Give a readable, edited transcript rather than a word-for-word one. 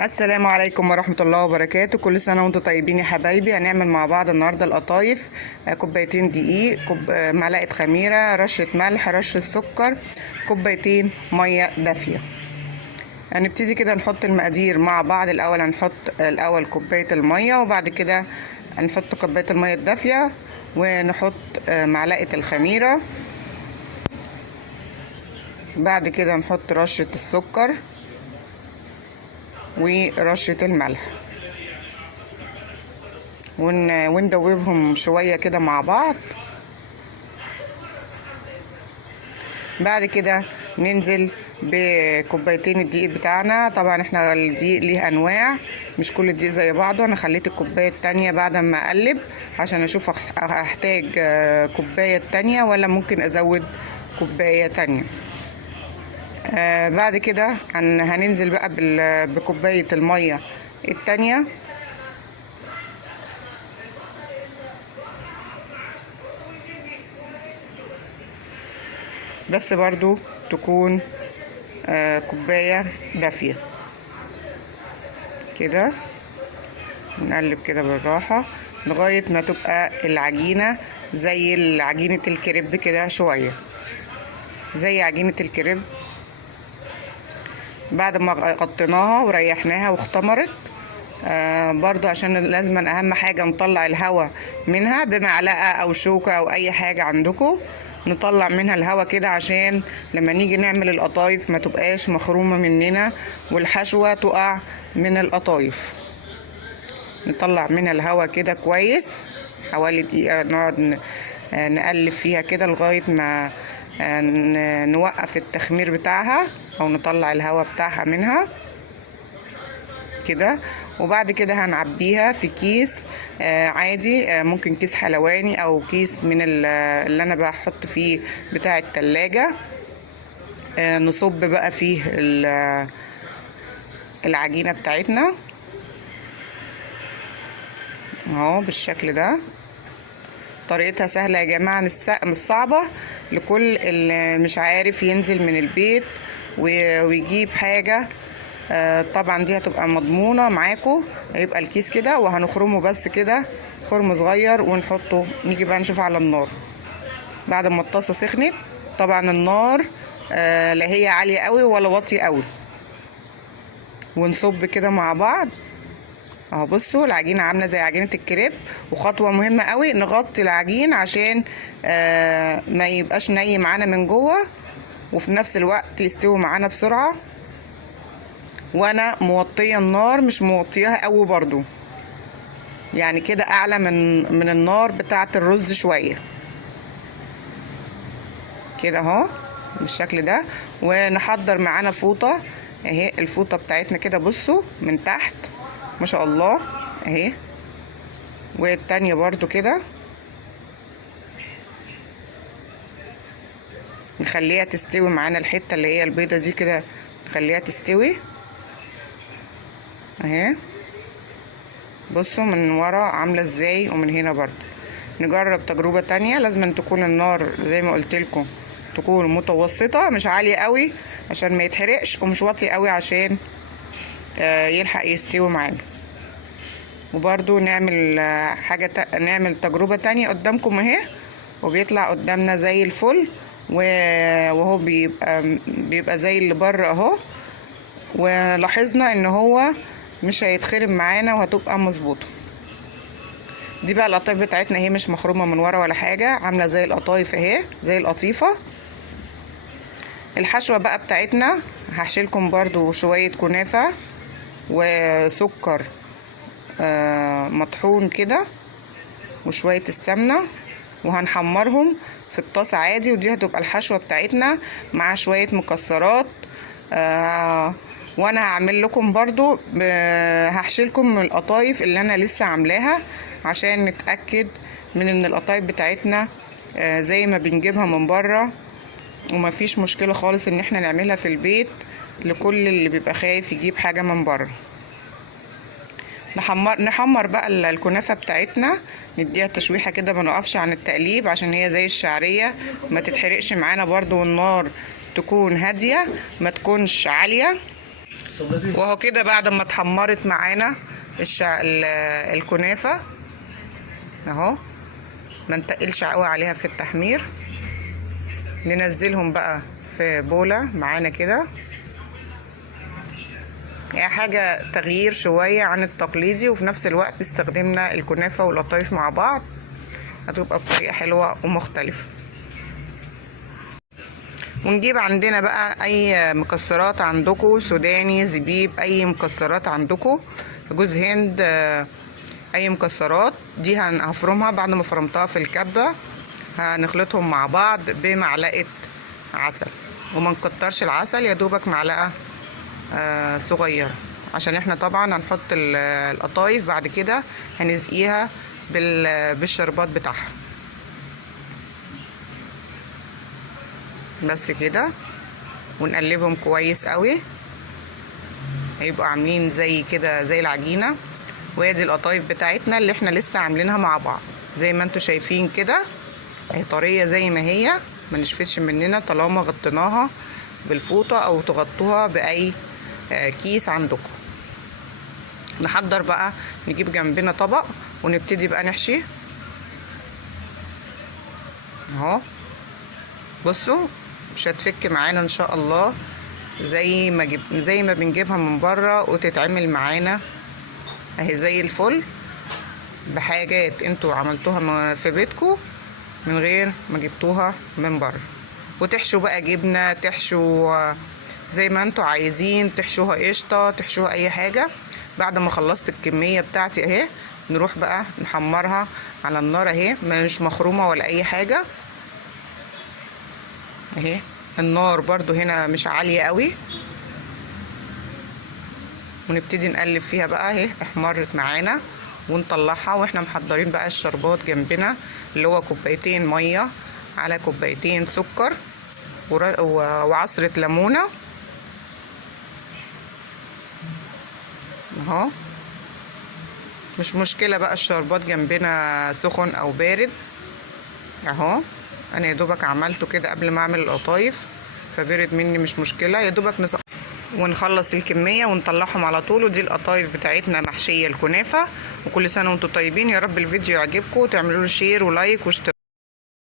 السلام عليكم ورحمة الله وبركاته. كل سنة وانتم طيبين يا حبايبي. هنعمل مع بعض النهاردة القطايف. كوبايتين دقيق، معلقة خميرة، رشة ملح، رشة سكر، كوبايتين مية دافية. هنبتدي كده نحط المقادير مع بعض. الأول هنحط كوباية المية، وبعد كده هنحط كوباية المية الدافية، ونحط معلقة الخميرة. بعد كده نحط رشة السكر ورشة الملح، وندوبهم شوية كده مع بعض. بعد كده ننزل بكوبايتين الدقيق بتاعنا. طبعا احنا الدقيق ليه انواع، مش كل الدقيق زي بعضه. انا خليت الكوباية التانية بعد ما اقلب عشان اشوف هحتاج كوباية تانية ولا ممكن ازود كوباية تانية. بعد كده هننزل بقى بكوباية المية التانية. بس برضو تكون كوباية دافية كده. نقلب كده بالراحة لغاية ما تبقى العجينة زي عجينة الكريب كده، شوية زي عجينة الكريب. بعد ما غطيناها وريحناها واختمرت، برضو عشان لازم اهم حاجة نطلع الهواء منها بمعلقة او شوكة او اي حاجة عندكم. نطلع منها الهواء كده عشان لما نيجي نعمل القطايف ما تبقاش مخرومة مننا والحشوة تقع من القطايف. نطلع منها الهواء كده كويس، حوالي دقيقة نقعد نقلب فيها كده لغاية ما نوقف التخمير بتاعها او نطلع الهواء بتاعها منها كده. وبعد كده هنعبيها في كيس عادي، ممكن كيس حلواني او كيس من اللي انا بحط فيه بتاع التلاجة. نصب بقى فيه العجينة بتاعتنا اهو بالشكل ده. طريقتها سهلة يا جماعة، مش صعبة. لكل اللي مش عارف ينزل من البيت ويجيب حاجة، طبعا دي هتبقى مضمونة معاكم. هيبقى الكيس كده وهنخرمه بس كده خرم صغير ونحطه. نيجي بقى نشوف على النار بعد ما الطاسة سخنت. طبعا النار لا هي عالية قوي ولا واطية قوي. ونصب كده مع بعض اهو. بصوا العجينة عاملة زي عجينة الكريب. وخطوة مهمة قوي، نغطي العجين عشان ما يبقاش ني معانا من جوه، وفي نفس الوقت يستوي معانا بسرعة. وانا موطيه النار، مش موطياها قوي برضو، يعني كده اعلى من النار بتاعه الرز شويه كده اهو بالشكل ده. ونحضر معانا فوطه اهي. الفوطه بتاعتنا كده بصوا من تحت ما شاء الله اهي، والتانية برضو كده. نخليها تستوي معانا الحته اللي هي البيضه دي كده، نخليها تستوي اهي. بصوا من ورا عامله ازاي، ومن هنا برضو. نجرب تجربة تانية. لازم تكون النار زي ما قلت لكم تكون متوسطة، مش عالية قوي عشان ما يتحرقش، ومش واطية قوي عشان يلحق يستوي معانا. وبرضو نعمل نعمل تجربة تانية قدامكم اهي، وبيطلع قدامنا زي الفل. وهو بيبقى زي اللي بره اهو. ولاحظنا ان هو مش هيتخرم معانا وهتبقى مظبوطه. دي بقى القطايف بتاعتنا اهي، مش مخرومه من ورا ولا حاجه، عامله زي القطايف اهي، زي القطيفه. الحشوه بقى بتاعتنا هحشيلكم برضو شويه كنافه وسكر مطحون كده وشويه السمنه، وهنحمرهم في الطاسه عادي. ودي هتبقى الحشوه بتاعتنا مع شويه مكسرات. وانا هعمل لكم برضو هحشيلكم من القطايف اللي انا لسه عاملاها عشان نتأكد من ان القطايف بتاعتنا زي ما بنجيبها من بره. ومفيش مشكلة خالص ان احنا نعملها في البيت لكل اللي بيبقى خايف يجيب حاجة من بره. نحمر بقى الكنافة بتاعتنا، نديها تشويحة كده، ما نقفش عن التقليب عشان هي زي الشعرية ما تتحرقش معانا برضو. والنار تكون هادية ما تكونش عالية. وهو كده بعد ما اتحمرت معانا الكنافة اهو، ما نتقلش قوي عليها في التحمير. ننزلهم بقى في بولة معانا كده، يعني حاجة تغيير شوية عن التقليدي، وفي نفس الوقت استخدمنا الكنافة والقطايف مع بعض، هتبقى بطريقة حلوة ومختلفة. ونجيب عندنا بقى اي مكسرات عندكم، سوداني، زبيب، اي مكسرات عندكم، جوز هند، اي مكسرات دي هفرمها. بعد ما فرمتها في الكبة هنخلطهم مع بعض بمعلقة عسل، وما نكترش العسل، يا دوبك معلقة صغيرة، عشان احنا طبعا هنحط القطايف بعد كده هنسقيها بالشربات بتاعها. بس كده، ونقلبهم كويس قوي، هيبقوا عاملين زي كده زي العجينة. وادي القطايف بتاعتنا اللي احنا لسه عاملينها مع بعض، زي ما انتوا شايفين كده، اهي طرية زي ما هي، ما نشفتش مننا طالما غطيناها بالفوطة او تغطوها باي كيس عندكم. نحضر بقى، نجيب جنبنا طبق ونبتدي بقى نحشي اهو. بصوا مش هتفك معانا ان شاء الله، زي ما بنجيبها من بره وتتعمل معانا اهي زي الفل، بحاجات انتوا عملتوها في بيتكم من غير ما جبتوها من بره. وتحشوا بقى جبنه، تحشوا زي ما انتوا عايزين، تحشوها قشطه، تحشوها اي حاجه. بعد ما خلصت الكميه بتاعتي اهي، نروح بقى نحمرها على النار اهي، مش مخرومه ولا اي حاجه اهي. النار برضو هنا مش عاليه قوي، ونبتدي نقلب فيها بقى اهي، احمرت معانا ونطلعها. واحنا محضرين بقى الشربات جنبنا، اللي هو كوبايتين ميه على كوبايتين سكر وعصرة ليمونة اهو. مش مشكلة بقى الشربات جنبنا سخن او بارد اهو. انا يا دوبك عملته كده قبل ما اعمل القطايف، فبرد مني مش مشكلة، يا دوبك ونخلص الكمية ونطلعهم على طول. ودي القطايف بتاعتنا محشية الكنافة. وكل سنة وانتم طيبين، يا رب الفيديو يعجبكم، تعملوا له شير ولايك واشتراك.